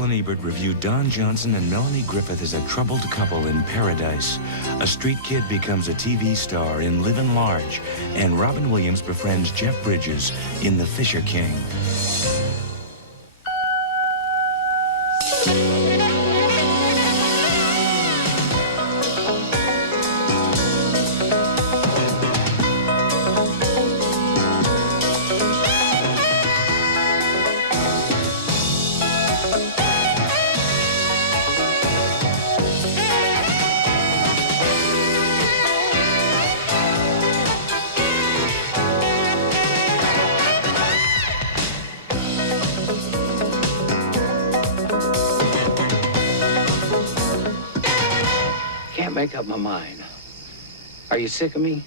Siskel and Ebert review Don Johnson and Melanie Griffith as a troubled couple in Paradise. A street kid becomes a TV star in Livin Large, and Robin Williams befriends Jeff Bridges in The Fisher King. Can't make up my mind. Are you sick of me?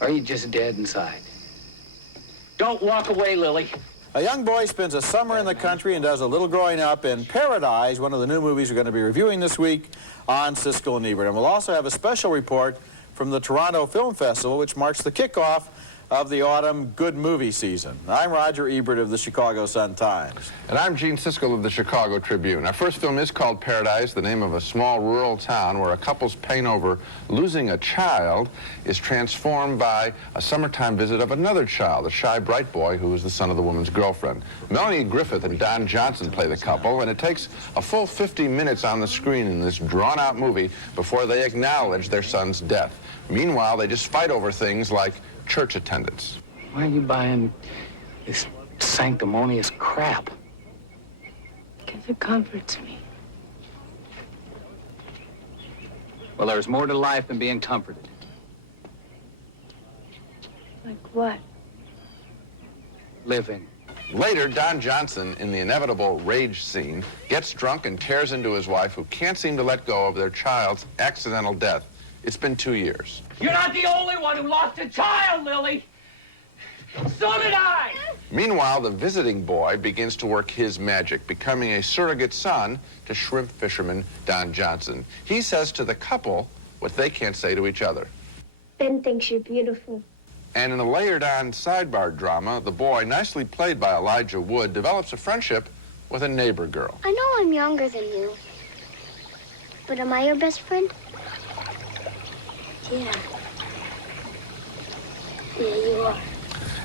Or are you just dead inside? Don't walk away, Lily. A young boy spends a summer in the country and does a little growing up in Paradise, one of the new movies we're going to be reviewing this week on Siskel and Ebert. And we'll also have a special report from the Toronto Film Festival, which marks the kickoff of the autumn good movie season. I'm Roger Ebert of the Chicago Sun-Times. And I'm Gene Siskel of the Chicago Tribune. Our first film is called Paradise, the name of a small rural town where a couple's pain over losing a child is transformed by a summertime visit of another child, a shy, bright boy who is the son of the woman's girlfriend. Melanie Griffith and Don Johnson play the couple, and it takes a full 50 minutes on the screen in this drawn-out movie before they acknowledge their son's death. Meanwhile, they just fight over things like church attendance. Why are you buying this sanctimonious crap? Because it comforts me. Well, there's more to life than being comforted. Like what? Living. Later, Don Johnson, in the inevitable rage scene, gets drunk and tears into his wife, who can't seem to let go of their child's accidental death. It's been 2 years. You're not the only one who lost a child, Lily! So did I! Meanwhile, the visiting boy begins to work his magic, becoming a surrogate son to shrimp fisherman Don Johnson. He says to the couple what they can't say to each other. Ben thinks you're beautiful. And in a layered-on sidebar drama, the boy, nicely played by Elijah Wood, develops a friendship with a neighbor girl. I know I'm younger than you. But am I your best friend? Yeah. Yeah, you are.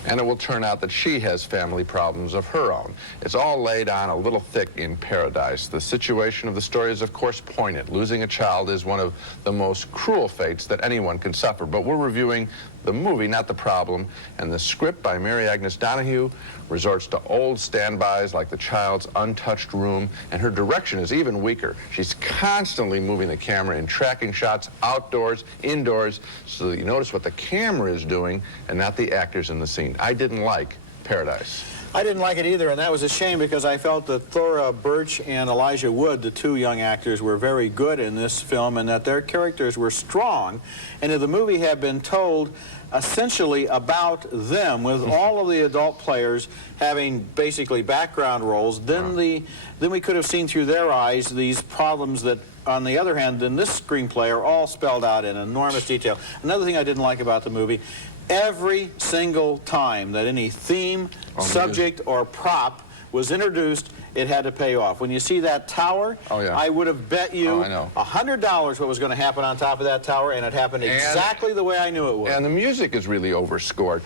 And it will turn out that she has family problems of her own. It's all laid on a little thick in Paradise. The situation of the story is, of course, poignant. Losing a child is one of the most cruel fates that anyone can suffer. But we're reviewing the movie, not the problem. And the script by Mary Agnes Donahue resorts to old standbys like the child's untouched room, and her direction is even weaker. She's constantly moving the camera in tracking shots, outdoors, indoors, so that you notice what the camera is doing and not the actors in the scene. I didn't like Paradise. I didn't like it either, and that was a shame because I felt that Thora Birch and Elijah Wood, the two young actors, were very good in this film and that their characters were strong. And if the movie had been told essentially about them, with all of the adult players having basically background roles, then we could have seen through their eyes these problems that, on the other hand, in this screenplay are all spelled out in enormous detail. Another thing I didn't like about the movie, every single time that any theme, subject, or prop was introduced, it had to pay off. When you see that tower, I would have bet you $100 what was going to happen on top of that tower, and it happened exactly the way I knew it would. And the music is really overscored.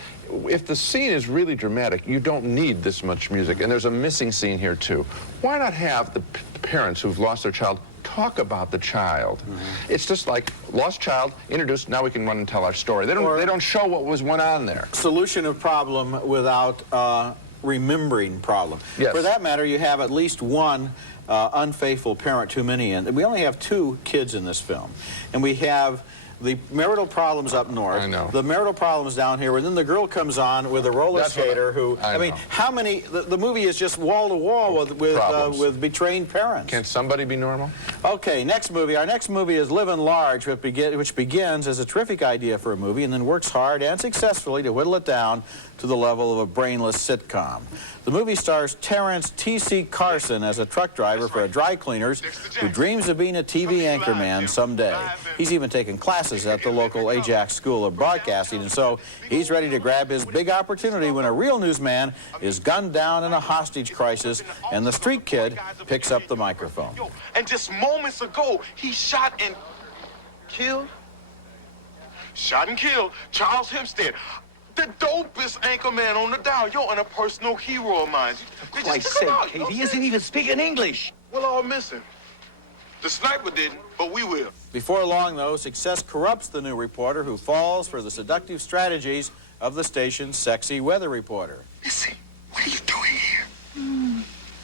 If the scene is really dramatic, you don't need this much music. And there's a missing scene here, too. Why not have the parents who've lost their child talk about the child? It's just like lost child, introduced, now we can run and tell our story. They don't show what went on there. Solution of problem without remembering problem. Yes. For that matter, you have at least one unfaithful parent too many, and we only have 2 kids in this film. And we have the marital problems up north, the marital problems down here, and then the girl comes on with a roller skater who, I mean, how many, the movie is just wall to wall with betraying parents. Can't somebody be normal? Okay, next movie. Our next movie is Livin Large, which begins as a terrific idea for a movie and then works hard and successfully to whittle it down to the level of a brainless sitcom. The movie stars Terrence T.C. Carson as a truck driver for a dry cleaners who dreams of being a TV anchorman someday. He's even taken classes at the local Ajax School of Broadcasting, and so he's ready to grab his big opportunity when a real newsman is gunned down in a hostage crisis and the street kid picks up the microphone. And just moments ago, he shot and killed Charles Hempstead, the dopest anchorman on the dial. Yo, and a personal hero of mine. For Christ's sake, Kate, he isn't even speaking English. We're all missing. The sniper didn't, but we will. Before long, though, success corrupts the new reporter who falls for the seductive strategies of the station's sexy weather reporter. Missy, what are you doing here?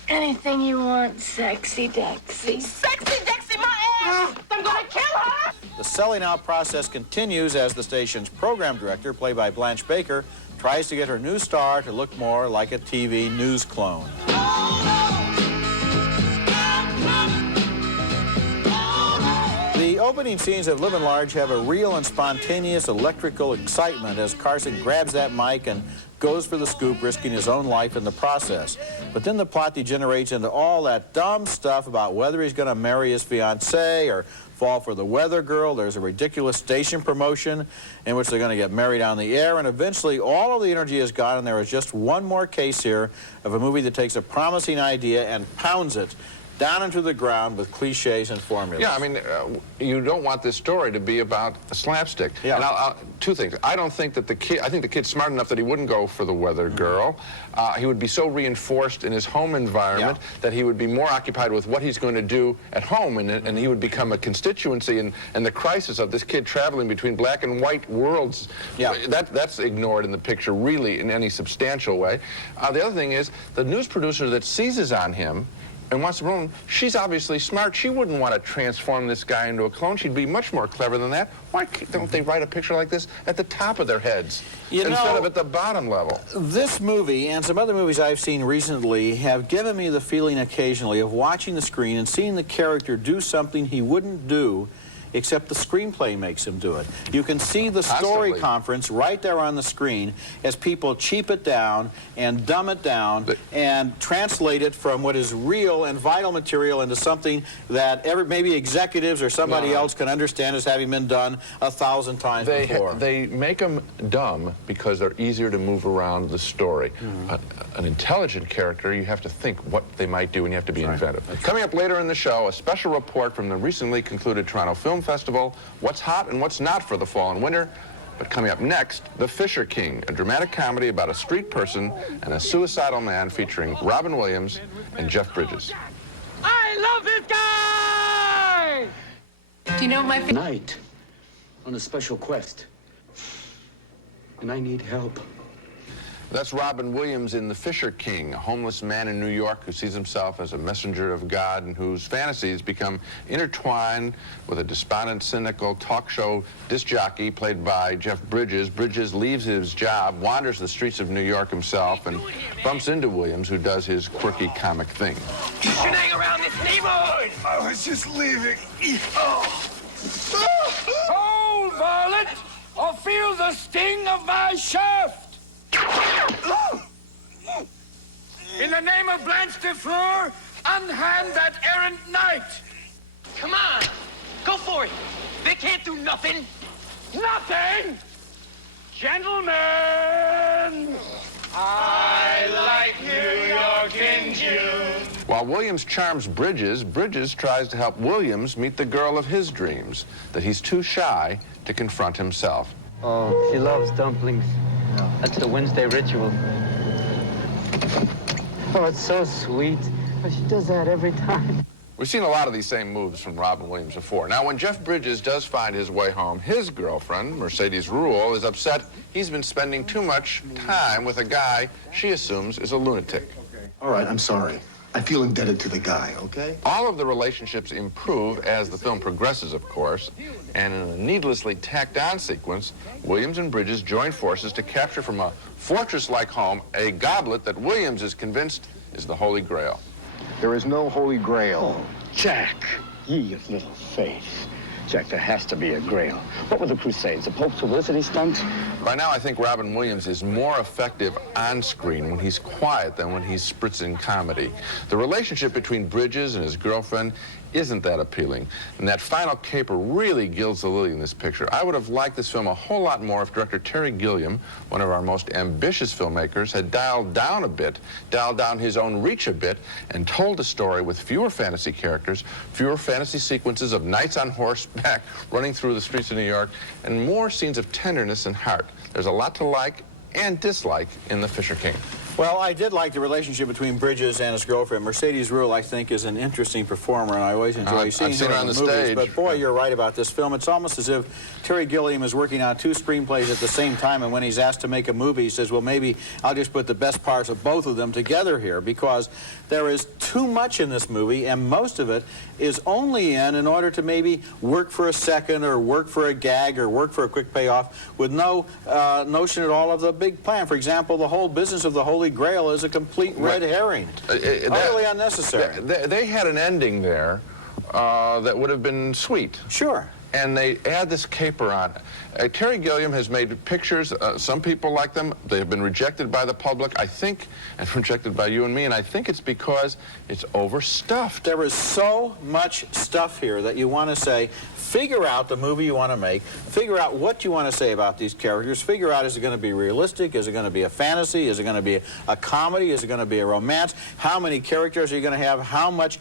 Anything you want, sexy Dexy. Sexy Dexy, my ass! I'm gonna kill her! The selling out process continues as the station's program director, played by Blanche Baker, tries to get her new star to look more like a TV news clone. The opening scenes of Livin Large have a real and spontaneous electrical excitement as Carson grabs that mic and goes for the scoop, risking his own life in the process. But then the plot degenerates into all that dumb stuff about whether he's going to marry his fiancée or fall for the weather girl. There's a ridiculous station promotion in which they're going to get married on the air, and eventually all of the energy is gone, and there is just one more case here of a movie that takes a promising idea and pounds it down into the ground with cliches and formulas. Yeah, I mean, you don't want this story to be about a slapstick. Yeah. And two things. I don't think that I think the kid's smart enough that he wouldn't go for the weather girl. He would be so reinforced in his home environment that he would be more occupied with what he's going to do at home, and he would become a constituency, and the crisis of this kid traveling between black and white worlds, that's ignored in the picture really in any substantial way. The other thing is the news producer that seizes on him and wants to promote him, she's obviously smart. She wouldn't want to transform this guy into a clone. She'd be much more clever than that. Why don't they write a picture like this at the top of their heads instead of at the bottom level? This movie and some other movies I've seen recently have given me the feeling occasionally of watching the screen and seeing the character do something he wouldn't do, except the screenplay makes him do it. You can see the story conference right there on the screen as people cheap it down and dumb it down and translate it from what is real and vital material into something that maybe executives or somebody else can understand as having been done 1,000 times before. They make them dumb because they're easier to move around the story. An intelligent character, you have to think what they might do, and you have to be inventive. Coming up later in the show, a special report from the recently concluded Toronto Film Festival, what's hot and what's not for the fall and winter. But coming up next, The Fisher King, a dramatic comedy about a street person and a suicidal man featuring Robin Williams and Jeff Bridges. I love this guy! Do you know my Night on a special quest, and I need help. That's Robin Williams in The Fisher King, a homeless man in New York who sees himself as a messenger of God and whose fantasies become intertwined with a despondent, cynical talk show disc jockey played by Jeff Bridges. Bridges leaves his job, wanders the streets of New York himself, and bumps into Williams, who does his quirky comic thing. You should hang around this neighborhood! I was just leaving. Hold, varlet, or feel the sting of my shaft! In the name of Blanche de Fleur, unhand that errant knight! Come on, go for it! They can't do nothing! Nothing! Gentlemen! I like New York in June! While Williams charms Bridges, Bridges tries to help Williams meet the girl of his dreams, that he's too shy to confront himself. Oh, she loves dumplings. That's the Wednesday ritual. Oh, it's so sweet. Oh, she does that every time. We've seen a lot of these same moves from Robin Williams before. Now, when Jeff Bridges does find his way home, his girlfriend, Mercedes Rule, is upset he's been spending too much time with a guy she assumes is a lunatic. All right, I'm sorry. I feel indebted to the guy, okay? All of the relationships improve as the film progresses, of course, and in a needlessly tacked-on sequence, Williams and Bridges join forces to capture from a fortress-like home a goblet that Williams is convinced is the Holy Grail. There is no Holy Grail. Jack, ye of little faith. Jack, there has to be a grail. What were the Crusades? A Pope's publicity stunt? By now, I think Robin Williams is more effective on screen when he's quiet than when he's spritzing comedy. The relationship between Bridges and his girlfriend isn't that appealing, and that final caper really gilds the lily in this picture. I would have liked this film a whole lot more if director Terry Gilliam, one of our most ambitious filmmakers, had dialed down a bit, dialed down his own reach a bit, and told a story with fewer fantasy characters, fewer fantasy sequences of knights on horseback running through the streets of New York, and more scenes of tenderness and heart. There's a lot to like and dislike in The Fisher King. Well, I did like the relationship between Bridges and his girlfriend. Mercedes Ruehl, I think, is an interesting performer, and I always enjoy seeing her on in the movies. stage. But boy, you're right about this film. It's almost as if Terry Gilliam is working on 2 screenplays at the same time, and when he's asked to make a movie, he says, well, maybe I'll just put the best parts of both of them together here, because there is too much in this movie, and most of it is only in order to maybe work for a second, or work for a gag, or work for a quick payoff, with no notion at all of the big plan. For example, the whole business of the Holy Grail is a complete red herring. Utterly unnecessary. They had an ending there that would have been sweet. Sure. And they add this caper on. Terry Gilliam has made pictures. Some people like them. They have been rejected by the public, I think, and rejected by you and me, and I think it's because it's overstuffed. There is so much stuff here that you want to say. Figure out the movie you want to make. Figure out what you want to say about these characters. Figure out, is it going to be realistic? Is it going to be a fantasy? Is it going to be a comedy? Is it going to be a romance? How many characters are you going to have? How much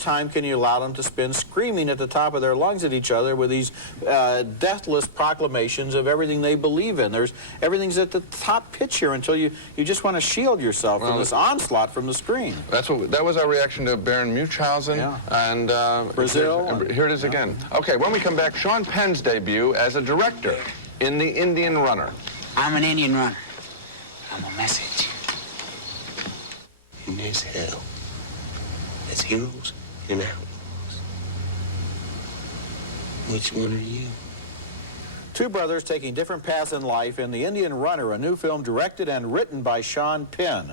time can you allow them to spend screaming at the top of their lungs at each other with these deathless proclamations of everything they believe in? Everything's at the top pitch here until you just want to shield yourself from this onslaught from the screen. That was our reaction to Baron Munchausen and Brazil. Here it is again. Okay, when we come back, Sean Penn's debut as a director in The Indian Runner. I'm an Indian runner. I'm a message. And there's hell. There's heroes and outlaws. Which one are you? 2 brothers taking different paths in life in The Indian Runner, a new film directed and written by Sean Penn.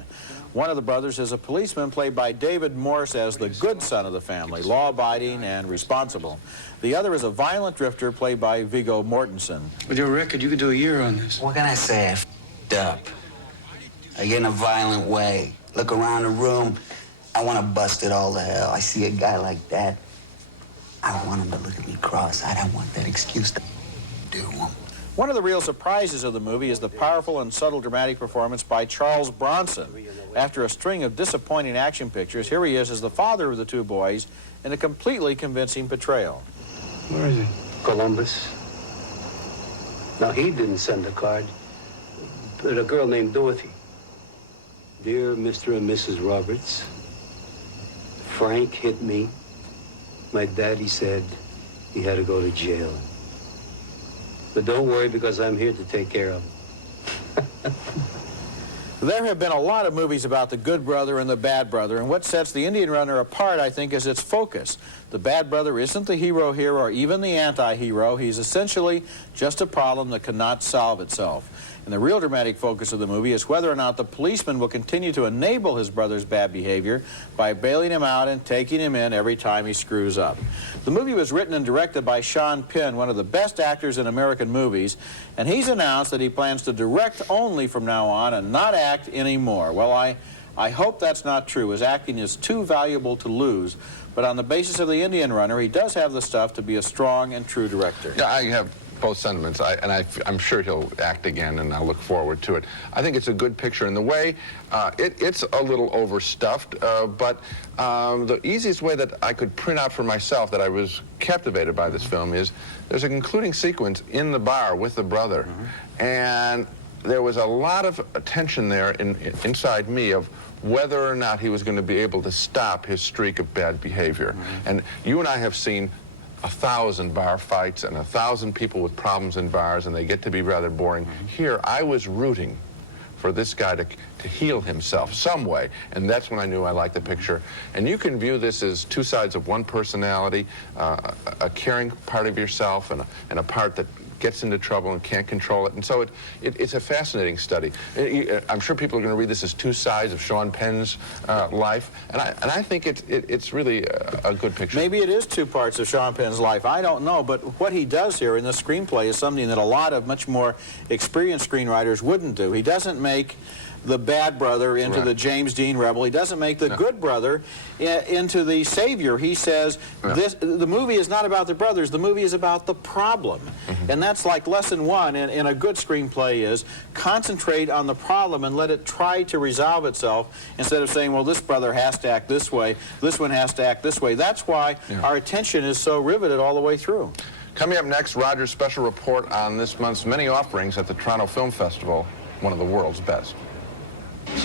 One of the brothers is a policeman played by David Morse as the good son of the family, law-abiding and responsible. The other is a violent drifter played by Viggo Mortensen. With your record, you could do a year on this. What can I say? I f***ed up. I get in a violent way. Look around the room. I want to bust it all to hell. I see a guy like that. I want him to look at me cross. I don't want that excuse to do him. One of the real surprises of the movie is the powerful and subtle dramatic performance by Charles Bronson. After a string of disappointing action pictures, here he is as the father of the 2 boys in a completely convincing portrayal. Where is he? Columbus. Now, he didn't send a card, but a girl named Dorothy. Dear Mr. and Mrs. Roberts, Frank hit me. My daddy said he had to go to jail. But don't worry, because I'm here to take care of him. There have been a lot of movies about the good brother and the bad brother, and what sets The Indian Runner apart, I think, is its focus. The bad brother isn't the hero here or even the anti-hero. He's essentially just a problem that cannot solve itself. And the real dramatic focus of the movie is whether or not the policeman will continue to enable his brother's bad behavior by bailing him out and taking him in every time he screws up. The movie was written and directed by Sean Penn, one of the best actors in American movies, and he's announced that he plans to direct only from now on and not act anymore. Well, I hope that's not true. His acting is too valuable to lose, but on the basis of The Indian Runner, he does have the stuff to be a strong and true director. Yeah, I have both sentiments, I'm sure he'll act again, and I look forward to it. I think it's a good picture in the way. It's a little overstuffed, but the easiest way that I could print out for myself that I was captivated by this film is there's a concluding sequence in the bar with the brother, and there was a lot of tension there inside me of whether or not he was going to be able to stop his streak of bad behavior. And you and I have seen 1,000 bar fights and 1,000 people with problems in bars, and they get to be rather boring. Here, I was rooting for this guy to heal himself some way, and that's when I knew I liked the picture. And you can view this as 2 sides of one personality, a caring part of yourself and a part that gets into trouble and can't control it. And so it's a fascinating study. I'm sure people are going to read this as two sides of Sean Penn's life, and I think it's really a good picture. Maybe it is two parts of Sean Penn's life. I don't know, but what he does here in this screenplay is something that a lot of much more experienced screenwriters wouldn't do. He doesn't make the bad brother into the James Dean rebel. He doesn't make the good brother into the savior. He says, the movie is not about the brothers, the movie is about the problem. And that's like lesson one in a good screenplay is concentrate on the problem and let it try to resolve itself instead of saying, well, this brother has to act this way, this one has to act this way. That's why our attention is so riveted all the way through. Coming up next, Roger's special report on this month's many offerings at the Toronto Film Festival, one of the world's best.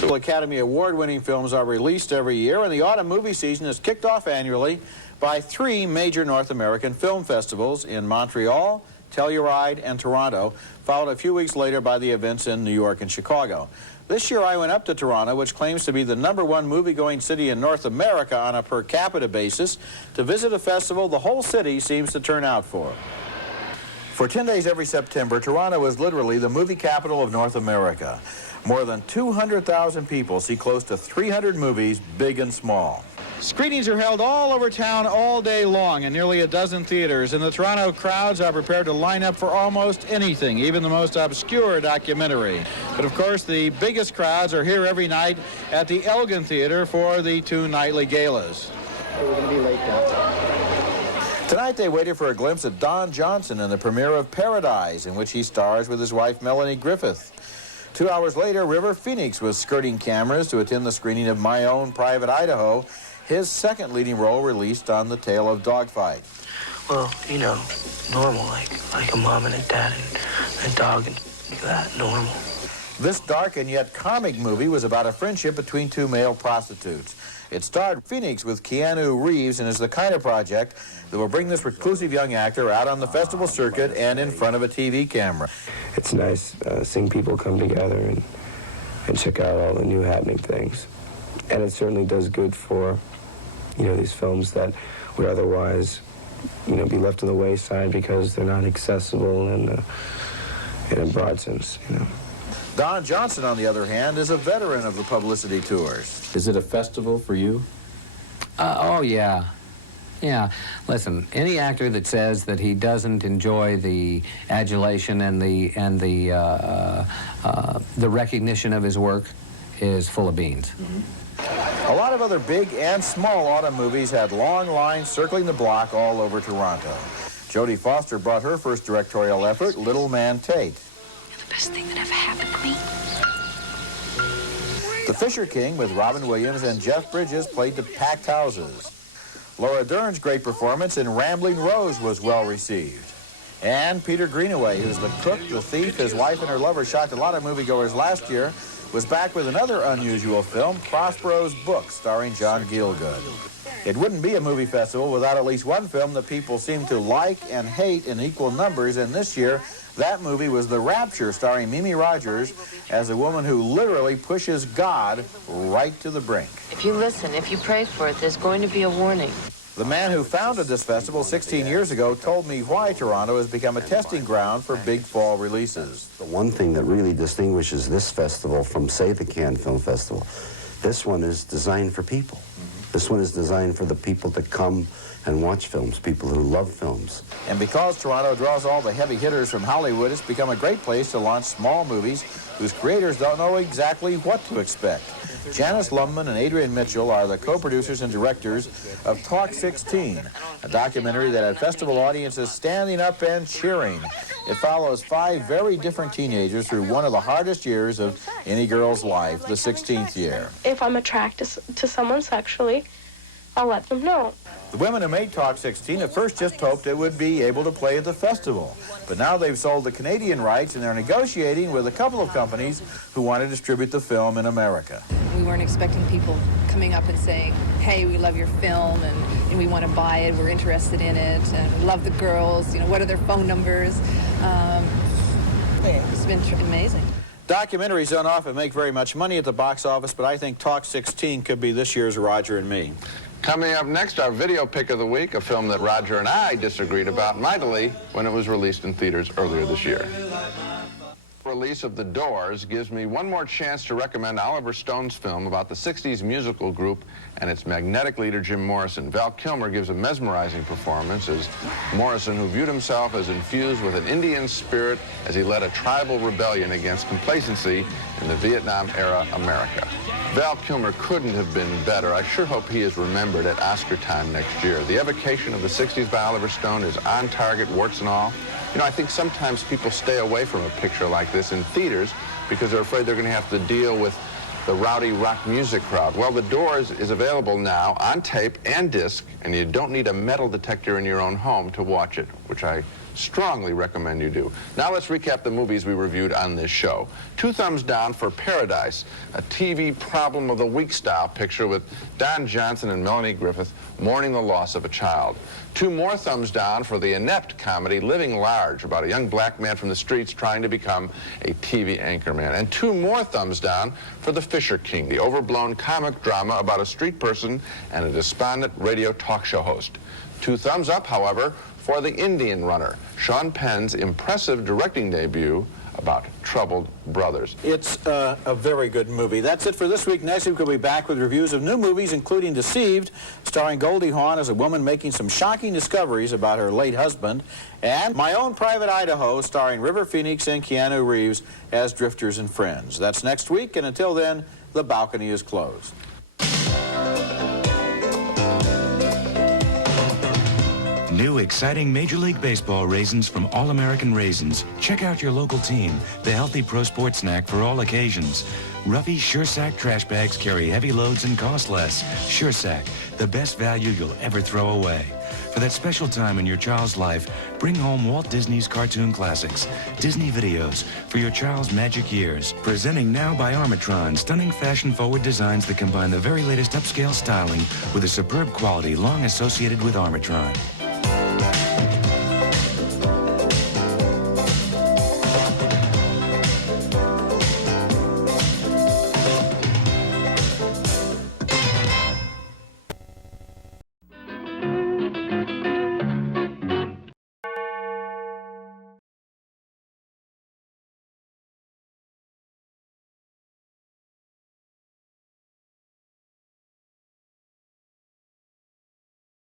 Academy Award-winning films are released every year, and the autumn movie season is kicked off annually by 3 major North American film festivals in Montreal, Telluride, and Toronto, followed a few weeks later by the events in New York and Chicago. This year I went up to Toronto, which claims to be the #1 movie-going city in North America on a per capita basis, to visit a festival the whole city seems to turn out for. For 10 days every September, Toronto is literally the movie capital of North America. More than 200,000 people see close to 300 movies, big and small. Screenings are held all over town all day long in nearly a dozen theaters, and the Toronto crowds are prepared to line up for almost anything, even the most obscure documentary. But of course, the biggest crowds are here every night at the Elgin Theater for the 2 nightly galas. We're going to be late now. Tonight they waited for a glimpse at Don Johnson in the premiere of Paradise, in which he stars with his wife Melanie Griffith. 2 hours later, River Phoenix was skirting cameras to attend the screening of My Own Private Idaho, his second leading role released on The Tale of Dogfight. Well, you know, normal, like a mom and a dad and a dog and that, normal. This dark and yet comic movie was about a friendship between 2 male prostitutes. It starred Phoenix with Keanu Reeves and is the kind of project that will bring this reclusive young actor out on the festival circuit and in front of a TV camera. It's nice seeing people come together and check out all the new happening things. And it certainly does good for, you know, these films that would otherwise, you know, be left to the wayside because they're not accessible in a broad sense, you know. Don Johnson, on the other hand, is a veteran of the publicity tours. Is it a festival for you? Oh, yeah. Yeah. Listen, any actor that says that he doesn't enjoy the adulation and the recognition of his work is full of beans. A lot of other big and small autumn movies had long lines circling the block all over Toronto. Jodie Foster brought her first directorial effort, Little Man Tate. Best thing that ever happened to me. The Fisher King with Robin Williams and Jeff Bridges played to packed houses. Laura Dern's great performance in Rambling Rose was well received. And Peter Greenaway, who's the cook, the thief, his wife, and her lover shocked a lot of moviegoers last year, was back with another unusual film, Prospero's Book, starring John Gielgud. It wouldn't be a movie festival without at least one film that people seem to like and hate in equal numbers, and this year, that movie was The Rapture, starring Mimi Rogers as a woman who literally pushes God right to the brink. If you listen, if you pray for it, there's going to be a warning. The man who founded this festival 16 years ago told me why Toronto has become a testing ground for big fall releases. The one thing that really distinguishes this festival from, say, the Cannes Film Festival, this one is designed for people. This one is designed for the people to come and watch films, people who love films. And because Toronto draws all the heavy hitters from Hollywood, it's become a great place to launch small movies whose creators don't know exactly what to expect. Janice Lumman and Adrian Mitchell are the co-producers and directors of Talk 16, a documentary that had festival audiences standing up and cheering. It follows 5 very different teenagers through one of the hardest years of any girl's life, the 16th year. If I'm attracted to someone sexually, I'll let them know. The women who made Talk 16 at first just hoped it would be able to play at the festival. But now they've sold the Canadian rights and they're negotiating with a couple of companies who want to distribute the film in America. We weren't expecting people coming up and saying, hey, we love your film and we want to buy it, we're interested in it, and we love the girls, you know, what are their phone numbers? It's been amazing. Documentaries don't often make very much money at the box office, but I think Talk 16 could be this year's Roger and Me. Coming up next, our video pick of the week, a film that Roger and I disagreed about mightily when it was released in theaters earlier this year. Release of The Doors gives me one more chance to recommend Oliver Stone's film about the 60s musical group and its magnetic leader, Jim Morrison. Val Kilmer gives a mesmerizing performance as Morrison, who viewed himself as infused with an Indian spirit as he led a tribal rebellion against complacency in the Vietnam-era America. Val Kilmer couldn't have been better. I sure hope he is remembered at Oscar time next year. The evocation of the 60s by Oliver Stone is on target, warts and all. You know, I think sometimes people stay away from a picture like this in theaters because they're afraid they're going to have to deal with the rowdy rock music crowd. Well, The Doors is available now on tape and disc, and you don't need a metal detector in your own home to watch it, which I strongly recommend you do. Now let's recap the movies we reviewed on this show. 2 thumbs down for Paradise, a TV problem of the week style picture with Don Johnson and Melanie Griffith mourning the loss of a child. 2 more thumbs down for the inept comedy Living Large, about a young black man from the streets trying to become a TV anchorman. And 2 more thumbs down for The Fisher King, the overblown comic drama about a street person and a despondent radio talk show host. 2 thumbs up, however, for The Indian Runner, Sean Penn's impressive directing debut about troubled brothers. It's a very good movie. That's it for this week. Next week we'll be back with reviews of new movies, including Deceived, starring Goldie Hawn as a woman making some shocking discoveries about her late husband, and My Own Private Idaho, starring River Phoenix and Keanu Reeves as drifters and friends. That's next week, and until then, the balcony is closed. New exciting Major League Baseball raisins from All-American Raisins. Check out your local team, the healthy pro sport snack for all occasions. Ruffy Sure Sack trash bags carry heavy loads and cost less. Sure Sack, the best value you'll ever throw away. For that special time in your child's life, bring home Walt Disney's cartoon classics, Disney videos for your child's magic years. Presenting now by Armatron, stunning fashion-forward designs that combine the very latest upscale styling with a superb quality long associated with Armatron.